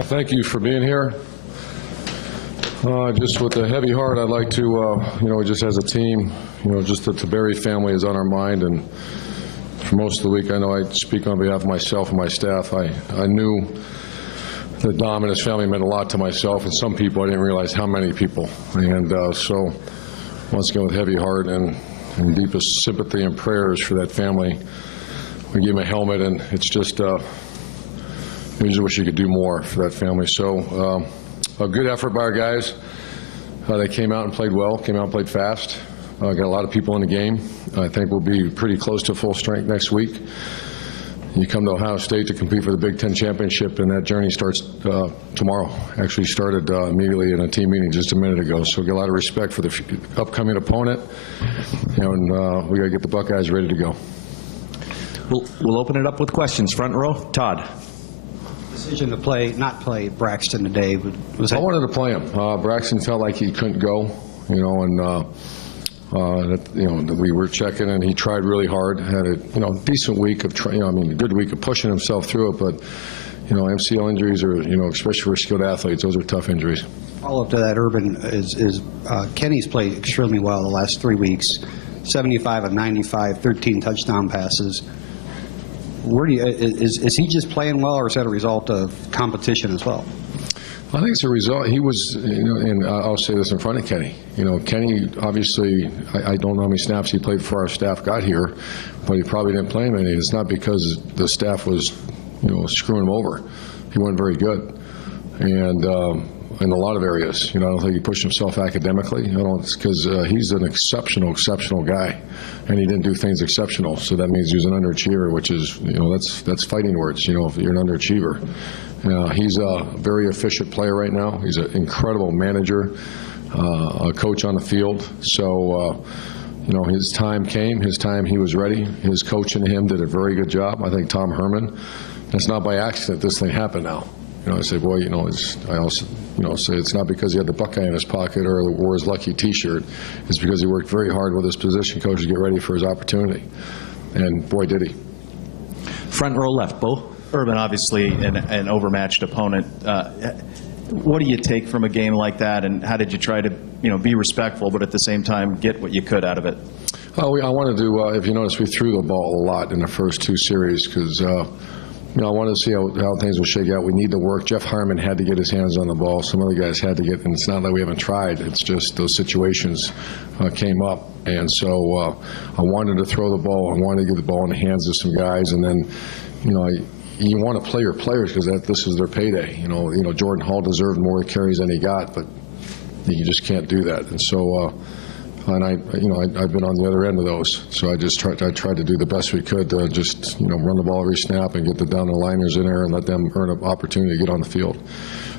Thank you for being here. Just with a heavy heart, I'd like to, just as a team, just that the Berry family is on our mind. And for most of the week, I know I speak on behalf of myself and my staff. I knew that Dom and his family meant a lot to myself, and some people I didn't realize how many people. And so, once again, with heavy heart and deepest sympathy and prayers for that family, we gave him a helmet, and it's just, I just wish you could do more for that family. So, a good effort by our guys. They came out and played well, came out and played fast. Got a lot of people in the game. I think we'll be pretty close to full strength next week. You come to Ohio State to compete for the Big Ten championship, and that journey starts tomorrow. Actually started immediately in a team meeting just a minute ago. So get a lot of respect for the upcoming opponent, and we got to get the Buckeyes ready to go. We'll open it up with questions. Front row, Todd. Decision to not play Braxton today. Was I wanted to play him. Braxton felt like he couldn't go, we were checking, and he tried really hard. Had a decent week of a good week of pushing himself through it. But MCL injuries are especially for skilled athletes, those are tough injuries. Follow up to that, Urban, is Kenny's played extremely well the last 3 weeks. 75 of 95, 13 touchdown passes. Where do is he just playing well, or is that a result of competition as well? I think it's a result. He was, and I'll say this in front of Kenny. Kenny, obviously, I don't know how many snaps he played before our staff got here, but he probably didn't play many. It's not because the staff was, screwing him over. He wasn't very good, and in a lot of areas. I don't think he pushed himself academically. It's because he's an exceptional guy, and he didn't do things exceptional. So that means he was an underachiever, which is, that's fighting words. If you're an underachiever. He's a very efficient player right now. He's an incredible manager, a coach on the field. So, his time came. His time, he was ready. His coach and him did a very good job. I think Tom Herman. It's not by accident this thing happened now. I say, boy, I also, say it's not because he had the Buckeye in his pocket or wore his lucky T-shirt. It's because he worked very hard with his position coach to get ready for his opportunity. And boy, did he. Front row left, Bo. Urban, obviously an overmatched opponent. What do you take from a game like that, and how did you try to, be respectful, but at the same time get what you could out of it? I wanted to, if you notice, we threw the ball a lot in the first two series because, I wanted to see how things would shake out. We need to work. Jeff Harmon had to get his hands on the ball. Some other guys had to get, and it's not that we haven't tried. It's just those situations came up. And so I wanted to throw the ball. I wanted to get the ball in the hands of some guys. And then, you want to play your players because this is their payday. Jordan Hall deserved more carries than he got, but you just can't do that. And so, I've been on the other end of those. So I tried to do the best we could to just run the ball every snap and get the down the liners in there and let them earn an opportunity to get on the field.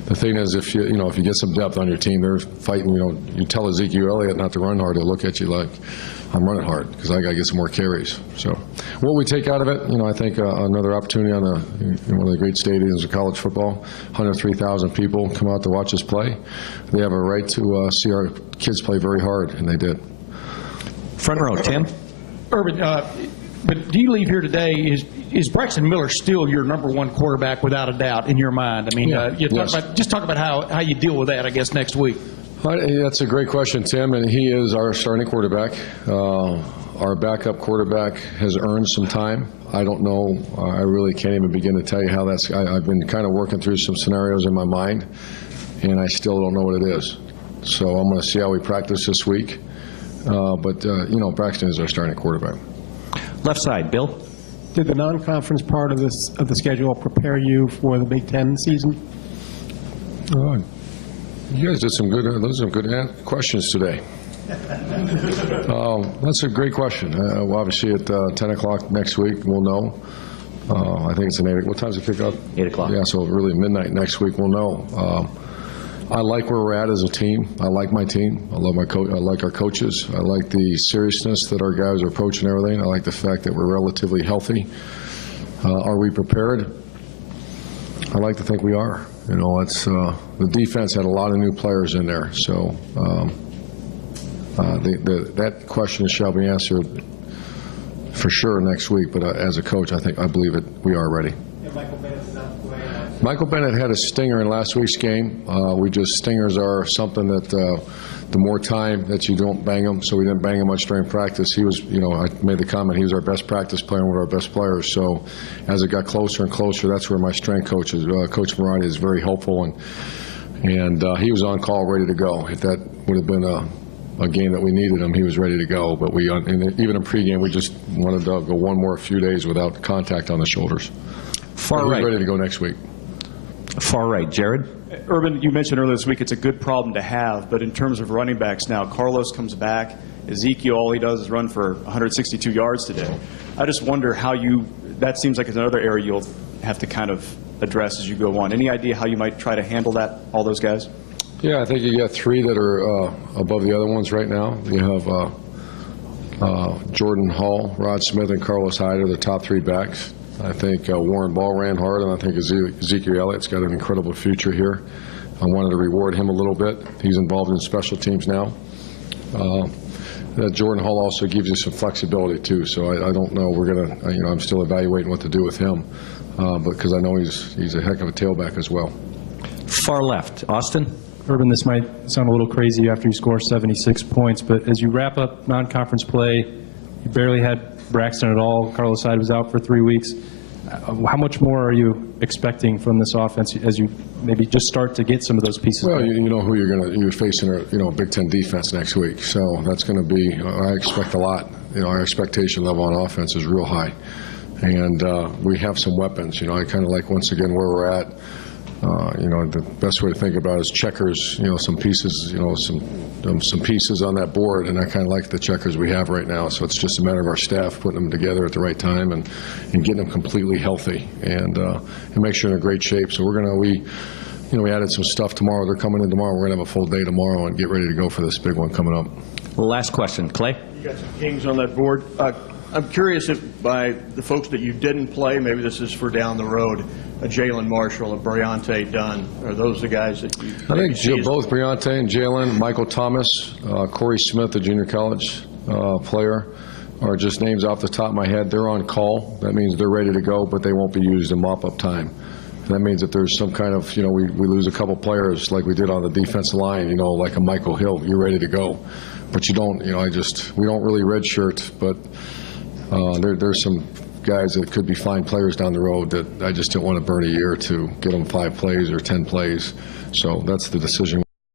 The thing is, if you get some depth on your team, they're fighting. You tell Ezekiel Elliott not to run hard, they'll look at you like, I'm running hard because I got to get some more carries. So what we take out of it, I think another opportunity on one of the great stadiums of college football. 103,000 people come out to watch us play. They have a right to see our kids play very hard, and they did. Front row, Tim. Urban, but do you leave here today, is Braxton Miller still your number one quarterback without a doubt in your mind? I mean, just talk about how you deal with that, I guess, next week. That's a great question, Tim, and he is our starting quarterback. Our backup quarterback has earned some time. I don't know. I really can't even begin to tell you how that's. I've been kind of working through some scenarios in my mind, and I still don't know what it is. So I'm going to see how we practice this week. But Braxton is our starting quarterback. Left side, Bill. Did the non-conference part of the schedule prepare you for the Big Ten season? You guys did those are some good questions today. That's a great question. Obviously at 10 o'clock next week, we'll know. I think it's an 8. What time's it kick off? 8 o'clock. Yeah, so really midnight next week, we'll know. I like where we're at as a team. I like my team. I love my coach. I like our coaches. I like the seriousness that our guys are approaching everything. I like the fact that we're relatively healthy. Are we prepared? I like to think we are. It's the defense had a lot of new players in there, so that question shall be answered for sure next week. But as a coach, I believe we are ready. Michael Bennett is out the way. Michael Bennett had a stinger in last week's game. Stingers are something that the more time that you don't bang them, so we didn't bang him much during practice. He was, I made the comment, he was our best practice player and one of our best players. So as it got closer and closer, that's where my strength coach is. Coach Marani is very helpful, and he was on call, ready to go. If that would have been a game that we needed him, he was ready to go. But even in pregame, we just wanted to go one more few days without contact on the shoulders. Far right. He's ready to go next week. Far right. Jared? Urban, you mentioned earlier this week it's a good problem to have, but in terms of running backs now, Carlos comes back. Ezekiel, all he does is run for 162 yards today. I just wonder that seems like it's another area you'll have to kind of address as you go on. Any idea how you might try to handle that, all those guys? Yeah, I think you got three that are above the other ones right now. You have Jordan Hall, Rod Smith, and Carlos Hyde are the top three backs. I think Warren Ball ran hard, and I think Ezekiel Elliott's got an incredible future here. I wanted to reward him a little bit. He's involved in special teams now. Jordan Hall also gives you some flexibility too. So I don't know. I'm still evaluating what to do with him, because I know he's a heck of a tailback as well. Far left. Austin? Urban, this might sound a little crazy after you score 76 points, but as you wrap up non-conference play, you barely had Braxton at all. Carlos Hyde was out for 3 weeks. How much more are you expecting from this offense as you maybe just start to get some of those pieces? Well, you know who you're facing, a Big Ten defense next week. So that's going to be, I expect a lot. Our expectation level on offense is real high. And we have some weapons. I kind of like, once again, where we're at. The best way to think about it is checkers, some pieces, some pieces on that board, and I kind of like the checkers we have right now. So it's just a matter of our staff putting them together at the right time and getting them completely healthy and make sure they're in great shape. So we added some stuff tomorrow. They're coming in tomorrow. We're going to have a full day tomorrow and get ready to go for this big one coming up. Last question. Clay? You got some kings on that board. I'm curious if by the folks that you didn't play, maybe this is for down the road, a Jalen Marshall, a Briante Dunn, are those the guys that you I think both Briante and Jalen, Michael Thomas, Corey Smith, the junior college player, are just names off the top of my head. They're on call. That means they're ready to go, but they won't be used in mop-up time. That means that there's some kind of, we lose a couple players like we did on the defensive line, like a Michael Hill. You're ready to go. But you don't, we don't really redshirt, but there's some guys that could be fine players down the road that I just didn't want to burn a year to get them 5 plays or 10 plays. So that's the decision